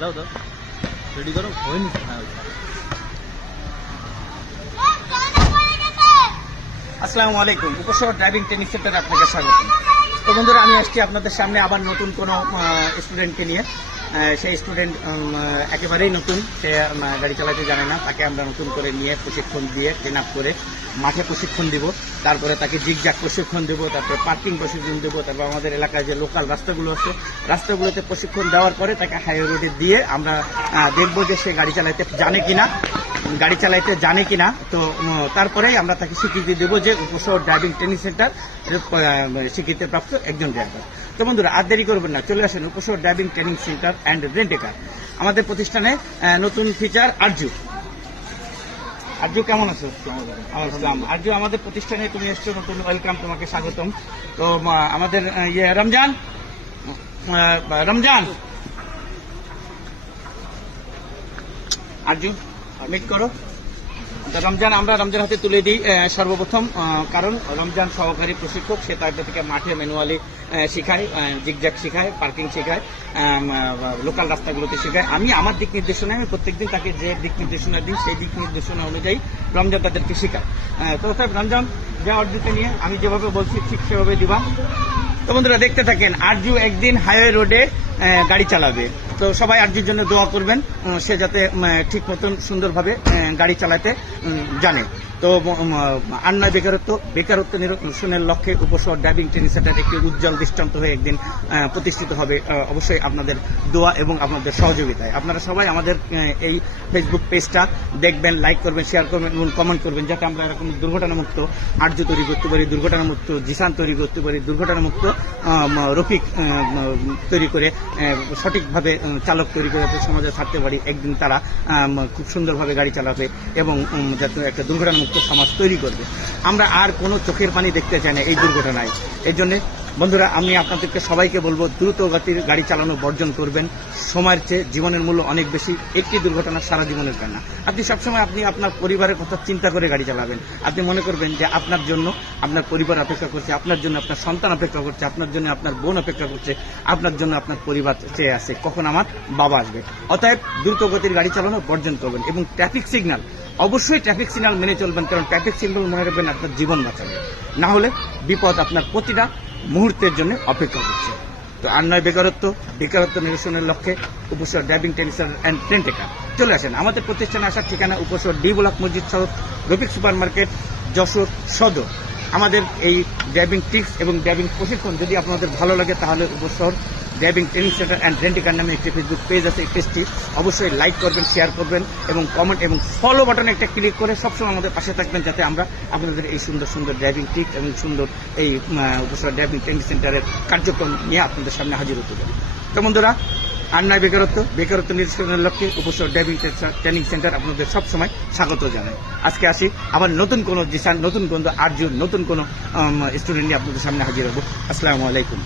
দাও দাও রেডি করো? হ্যাঁ ওই। আসসালামু আলাইকুম। উপশহর ড্রাইভিং ট্রেনিং সেন্টারে আপনাকে স্বাগত। তো বন্ধুরা, আমি আসছি আপনাদের সামনে আবার নতুন কোনো স্টুডেন্টকে নিয়ে। সেই স্টুডেন্ট একেবারেই নতুন। সে গাড়ি চালাতে জানে না। তাকে আমরা নতুন করে নিয়ে প্রশিক্ষণ দিয়ে ট্রেন আপ করে মাঠে প্রশিক্ষণ দিব। তারপরে তাকে জিগজাগ প্রশিক্ষণ দেবো তারপরে পার্কিং প্রশিক্ষণ দেবো তারপর আমাদের এলাকায় যে লোকাল রাস্তাগুলো আছে রাস্তাগুলোতে প্রশিক্ষণ দেওয়ার পরে তাকে হাইওয়ে রোডে দিয়ে আমরা দেখব যে সে গাড়ি চালাইতে জানে কিনা গাড়ি চালাইতে জানে কিনা। তো উম, তারপরেই আমরা তাকে স্বীকৃতি দেবো যে উপশহর ড্রাইভিং ট্রেনিং সেন্টার স্বীকৃতিপ্রাপ্ত একজন ড্রাইভার তো বন্ধুরা আর দেরি করবেন না চলে আসেন Upashahar driving training centre and rent a car আমাদের প্রতিষ্ঠানে নতুন ফিচার আরজু আরজু কেমন আছো? আসসালাম আরজু আমাদের প্রতিষ্ঠানে তুমি এসছো, নতুন ওয়েলকাম তোমাকে স্বাগতম। তো আমাদের ইয়ে রমজান? রমজান? আরজু মিট করো। রমজান আমরা রমজান হাতে তুলে দিই সর্বপ্রথম কারণ রমজান সহকারী প্রশিক্ষক, সে তার থেকে মাঠে ম্যানুয়ালি শেখায় জিগজ্যাগ শেখায়, পার্কিং শেখায় লোকাল রাস্তাগুলোতে শেখায়। আমি আমার দিক নির্দেশনায়, আমি প্রত্যেকদিন তাকে যে দিক নির্দেশনা দিই, সেই দিক নির্দেশনা অনুযায়ী রমজান তাদেরকে শেখায় তো সাহেব রমজান যা অর্জিতে নিয়ে আমি যেভাবে বলছি, ঠিক সেভাবে দিবা। তো বন্ধুরা, দেখতে থাকেন, আরজু একদিন হাইওয়ে রোডে গাড়ি চালাবে। তো সবাই আরজুর জন্য দোয়া করবেন সে যাতে ঠিক মতন সুন্দরভাবে গাড়ি চালাতে জানে। তো উম, আন্না বেকারত্ব বেকারত্ব নিরসনের লক্ষ্যে উপশহর ড্রাইভিং ট্রেনিং সেন্টার একটি উজ্জ্বল দৃষ্টান্ত হয়ে একদিন প্রতিষ্ঠিত হবে অবশ্যই আপনাদের দোয়া এবং আপনাদের সহযোগিতায়। আপনারা সবাই আমাদের এই ফেসবুক পেজটা দেখবেন লাইক করবেন শেয়ার করবেন এবং কমেন্ট করবেন যাতে আমরা এরকম দুর্ঘটনামুক্ত আর্য তৈরি করতে পারি দুর্ঘটনামুক্ত জিসান তৈরি করতে পারি দুর্ঘটনামুক্ত রফিক তৈরি করে সঠিকভাবে চালক তৈরি করে যাতে সমাজে থাকতে পারি। একদিন তারা খুব সুন্দরভাবে গাড়ি চালাবে এবং যাতে একটা দুর্ঘটনামুক্ত সমাজ তৈরি করবে। আমরা আর কোনো চোখের পানি দেখতে চাই না এই দুর্ঘটনায়। এই জন্য বন্ধুরা, আমি আপনাদেরকে সবাইকে বলব, দ্রুত গতির গাড়ি চালানো, বর্জন করবেন। সময়ের চেয়ে জীবনের মূল্য অনেক বেশি। একটি দুর্ঘটনা সারা জীবনের কান্না। আপনি সবসময় আপনি আপনার পরিবারের কথা চিন্তা করে গাড়ি চালাবেন। আপনি মনে করবেন যে আপনার জন্য আপনার পরিবার অপেক্ষা করছে, আপনার জন্য আপনার সন্তান অপেক্ষা করছে, আপনার জন্য আপনার বোন অপেক্ষা করছে, আপনার জন্য আপনার পরিবার চেয়ে আছে। কখন আমার? বাবা আসবে। অতএব দ্রুত গতির গাড়ি চালানো, বর্জন করবেন এবং ট্রাফিক সিগন্যাল, অবশ্যই ট্রাফিক সিগন্যাল মেনে চলবেন, কারণ ট্রাফিক সিগন্যাল মনে রাখবেন আপনার জীবন বাঁচাবে। না হলে বিপদ আপনার প্রতিটা মুহূর্তের জন্য অপেক্ষা করছে। তো আর নয় বেকারত্ব বেকারত্ব নিরসনের লক্ষ্যে উপসর ড্রাইভিং টেনিসার অ্যান্ড ট্রেন টেকার চলে আসেন আমাদের প্রতিষ্ঠানে আসার ঠিকানা উপসর ডি ব্লক মসজিদ সড়ক রফিক সুপার মার্কেট যশোর সদর। আমাদের এই ড্রাইভিং টিপস এবং ড্রাইভিং প্রশিক্ষণ যদি আপনাদের ভালো লাগে, তাহলে Upashahar driving training centre and rent a car নামে একটি ফেসবুক পেজ আছে। এই পেজটি অবশ্যই লাইক করবেন শেয়ার করবেন এবং কমেন্ট এবং ফলো বাটনে একটা ক্লিক করে সবসময় আমাদের পাশে থাকবেন যাতে আমরা আপনাদের এই সুন্দর সুন্দর ড্রাইভিং টিপস এবং সুন্দর এই উপসর ড্রাইভিং ট্রেনিং সেন্টারের কার্যক্রম নিয়ে আপনাদের সামনে হাজির হতে পারি। তো বন্ধুরা আর নয় বেকারত্ব বেকারত্ব নিরসনের লক্ষ্যে উপসর ড্রাইভিং ট্রেনিং সেন্টার আপনাদের সবসময় স্বাগত জানাই। আজকে আসি আবার নতুন কোনো জিসান নতুন কোনো আর্য নতুন কোনো স্টুডেন্ট নিয়ে আপনাদের সামনে হাজির হব। আসসালামু আলাইকুম।